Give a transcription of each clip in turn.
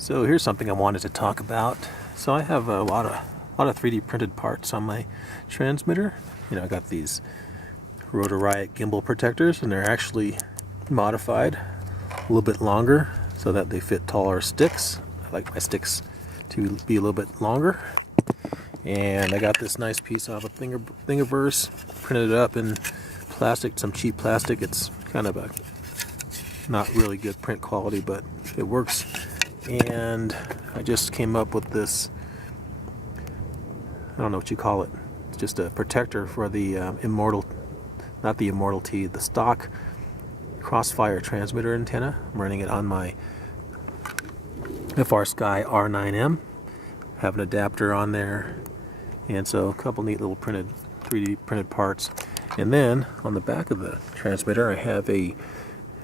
So here's something I wanted to talk about. So I have a lot of 3D printed parts on my transmitter. You know, I got these Rotor Riot gimbal protectors, and they're actually modified a little bit longer so that they fit taller sticks. I like my sticks to be a little bit longer. And I got this nice piece off of Thingiverse, printed it up in plastic, some cheap plastic. It's kind of a not really good print quality, but it works. And I just came up with this, I don't know what you call it, it's just a protector for the the stock Crossfire transmitter antenna. I'm running it on my FrSky R9M. Have an adapter on there, and so a couple neat little 3D printed parts. And then on the back of the transmitter I have a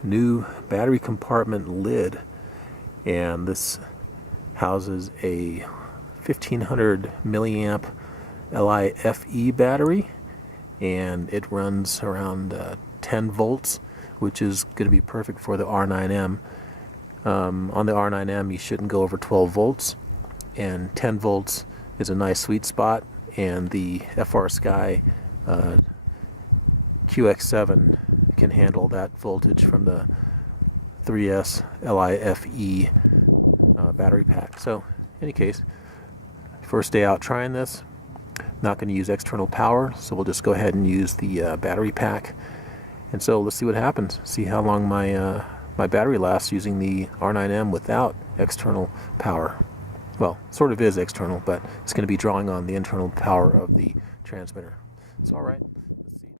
new battery compartment lid, and this houses a 1500 milliamp LiFe battery, and it runs around 10 volts, which is going to be perfect for the R9M. On the R9M you shouldn't go over 12 volts, and 10 volts is a nice sweet spot, and the FrSky QX7 can handle that voltage from the 3S LiFe battery pack. So in any case, first day out trying this, not going to use external power, so we'll just go ahead and use the battery pack. And so let's see what happens, see how long my my battery lasts using the R9M without external power. Well, sort of is external, but it's going to be drawing on the internal power of the transmitter. It's all right.